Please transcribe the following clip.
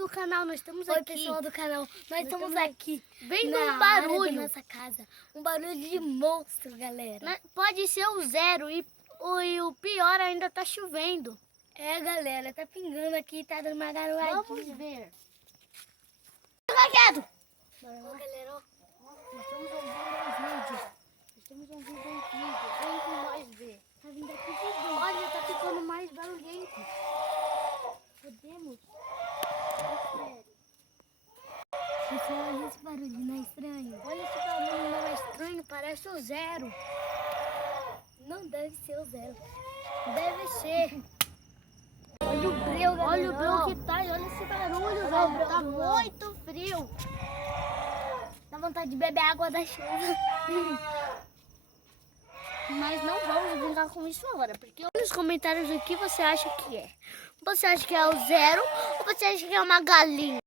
do canal, nós estamos Oi, aqui. pessoal do canal, nós estamos aqui. Vendo na um barulho. área da nossa casa. Um barulho de monstro, galera. Pode ser o zero e o pior ainda tá chovendo. É, galera, tá pingando aqui, tá dando uma garoadinha. Vamos ver. Fica quieto. Ó, galera, ó. Nós estamos ouvindo um vídeo. Vem com nós ver. Tá vindo aqui de dentro. Olha, tá ficando mais barulhento. Podemos? Pessoal, olha esse barulho, não é estranho? Olha esse barulho, não é estranho, parece o zero. Não deve ser o zero. Deve ser. Olha o breu, galera. Olha o breu que tá e olha esse barulho, Olha o velho. breu Tá do muito frio. Dá vontade de beber água da chuva. Mas não vamos brincar com isso agora, porque nos comentários o que você acha que é. Você acha que é o zero ou você acha que é uma galinha?